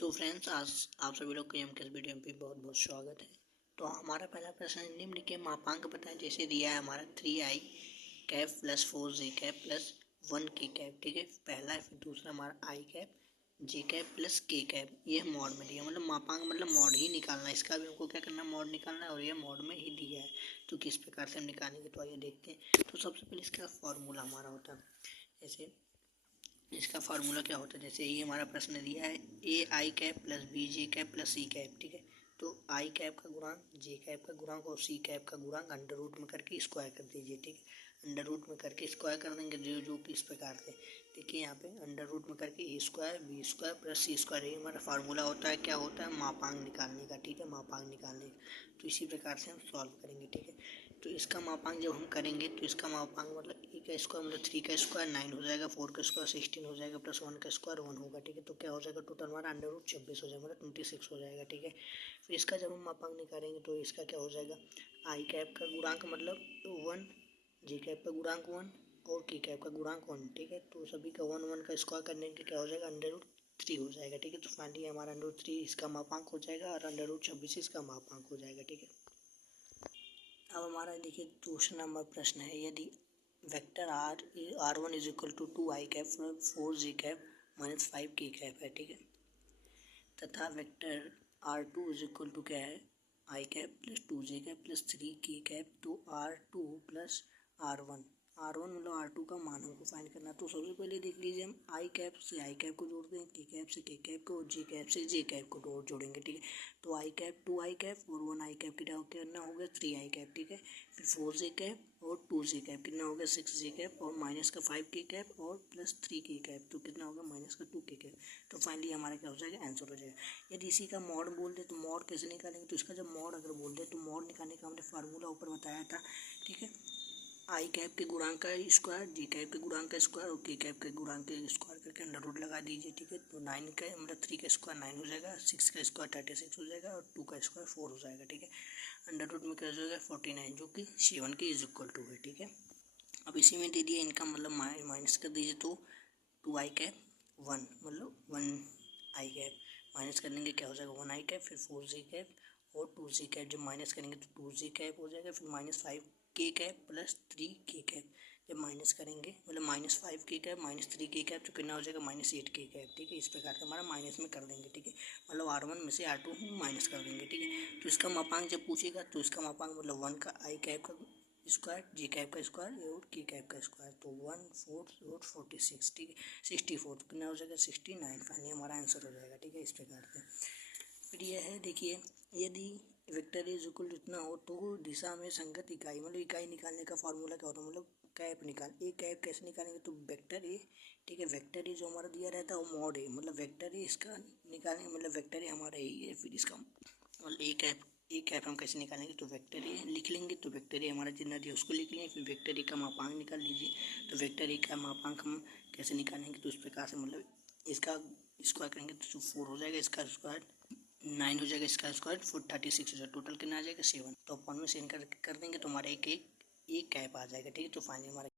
तो फ्रेंड्स, आज आप सभी लोग को एमकेएस वीडियो में भी बहुत बहुत स्वागत है। तो हमारा पहला प्रश्न है, निम्न के मापांक बताएं। जैसे दिया है हमारा 3i cap plus 4j cap plus 1k cap, ठीक है। पहला है, फिर दूसरा हमारा आई कैप जे कैप प्लस के कैप। ये मॉड में दिया, मतलब मापांक मतलब मॉड ही निकालना है। इसका भी हमको क्या करना है, मॉड निकालना है, और ये मॉड में ही दिया है। तो किस प्रकार से हम निकालेंगे, तो आइए देखते हैं। तो सबसे पहले इसका फॉर्मूला हमारा होता है, जैसे इसका फार्मूला क्या होता है। जैसे ये हमारा प्रश्न दिया है, A I cap plus B J cap plus C cap, ठीक है। तो आई कैप का गुणांक, जे कैप का गुणांक और सी कैप का गुणांक अंडर रूट में करके स्क्वायर कर दीजिए, ठीक है। अंडर रूट में करके स्क्वायर कर देंगे, जो कि इस प्रकार से देखिए यहाँ पे अंडर रूट में करके ए स्क्वायर बी स्क्वायर प्लस सी स्क्वायर। ये हमारा फार्मूला होता है, क्या होता है, मापांक निकालने का, ठीक है, मापांक निकालने का। तो इसी प्रकार से हम सॉल्व करेंगे, ठीक है। तो इसका मापांक जब हम करेंगे तो इसका मापांक मतलब ए का स्क्वायर मतलब 3 का स्क्वायर 9 हो जाएगा, 4 का स्क्वायर 16 हो जाएगा, प्लस 1 का स्क्वायर 1 होगा, ठीक है। तो क्या हो जाएगा, टोटल हमारा अंडर रूट 26 हो जाएगा, मतलब 26 हो जाएगा, ठीक है। फिर इसका जब हम मापांक निकालेंगे तो इसका क्या हो जाएगा, आई कैप का गुणांक मतलब 1, जे कैप का गुणांक 1 और के कैप का गुणांक 1, ठीक है। तो सभी का 1 का स्क्वायर करने के क्या हो जाएगा, अंडर रूट 3 हो जाएगा, ठीक है। तो फाइनली हमारा अंडर रूट 3 इसका मापांक हो जाएगा और अंडर रूट 26 इसका मापांक हो जाएगा, ठीक है। अब हमारा देखिए दूसरा नंबर प्रश्न है, यदि vector R one is equal to 2i cap 4j cap minus 5k cap है, ठीक है, तथा vector R two is equal to क्या है, I cap plus 2j cap plus 3k cap. तो R2 प्लस आर वन मतलब R2 का मान हमको फाइंड करना। तो सबसे पहले देख लीजिए, हम आई कैप से आई कैप को जोड़ते हैं, के कैप से के कैप को, और जे कैप से जे कैप को जोड़ेंगे, ठीक है। तो आई कैप 2i कैप और 1 आई कैप कितना हो गया 3i कैप, ठीक है। फिर 4j कैप और 2j कैप कितना हो गया 6j कैप, और माइनस का 5k कैप और प्लस 3k कैप, तो कितना होगा माइनस का 2k कैप। तो फाइनली हमारा क्या हो जाएगा, आंसर हो जाएगा। यदि इसी का मॉड बोल दे तो मॉड कैसे निकालेंगे, तो इसका जब मॉड अगर बोल दे तो मॉड निकालने का हमने फार्मूला ऊपर बताया था, ठीक है। आई कैप के गुणांक का स्क्वायर, जे कैप के गुणांक का स्क्वायर और के कैप के गुणांक के स्क्वायर करके अंडर रूट लगा दीजिए, ठीक है। तो 9 का मतलब 3 का स्क्वायर 9 हो जाएगा, 6 का स्क्वायर 36 हो जाएगा और 2 का स्क्वायर 4 हो जाएगा, ठीक है। अंडर रूट में क्या हो जाएगा 49, जो कि 7 के इज इक्वल टू है, ठीक है। अब इसी में दे दिया इनका मतलब माइनस कर दीजिए, तो 2i कैप 1 मतलब 1i कैप माइनस कर देंगे, क्या हो जाएगा 1i कैप, फिर 4j कैप और 2j कैप। जब माइनस करेंगे तो 2j कैप हो जाएगा, फिर minus 5k cap plus 3k cap. जब माइनस करेंगे मतलब minus 5k cap minus 3k cap, तो कितना हो जाएगा माइनस 8k कैप, ठीक है। इस प्रकार से हमारा माइनस में कर देंगे, ठीक है। मतलब R1 में से R2 माइनस कर देंगे, ठीक है। तो इसका मापांक जब पूछेगा तो इसका मापांक मतलब 1 का आई कैप का स्क्वायर, जे कैप का स्क्वायर और के कैप का स्क्वायर, तो 1 4 और 46, ठीक है। 64 तो कितना हो जाएगा 69, फाइनली हमारा आंसर हो जाएगा, ठीक है। इस प्रकार से फिर यह है, देखिए, यदि वेक्टर इज इक्वल जितना हो तो दिशा में संगत इकाई, मतलब इकाई निकालने का फार्मूला क्या होता है, मतलब कैप निकाल, ए कैप कैसे निकालेंगे, तो वेक्टर ए, ठीक है। वेक्टर ए जो हमारा दिया रहता है वो मॉड ए, मतलब वेक्टर ए इसका निकालेंगे, मतलब वेक्टर ए हमारा यही है। फिर इसका मतलब ए कैप हम कैसे निकालेंगे, तो वेक्टर ए लिख लेंगे, तो वेक्टर ए हमारा जितना दिया उसको लिख लेंगे, फिर वेक्टर ए का मापांक निकाल लीजिए। तो वेक्टर ए का मापांक हम कैसे निकालेंगे, तो इस प्रकार से मतलब इसका स्क्वायर करेंगे तो 4 हो जाएगा, इसका स्क्वायर 9 हो जाएगा, इसका स्क्वायर 36 हो जाएगा, टोटल कितना आ जाएगा 7। तो अपन में सेंड कर देंगे तो हमारा एक कैप आ जाएगा, ठीक है। तो फाइनली हमारा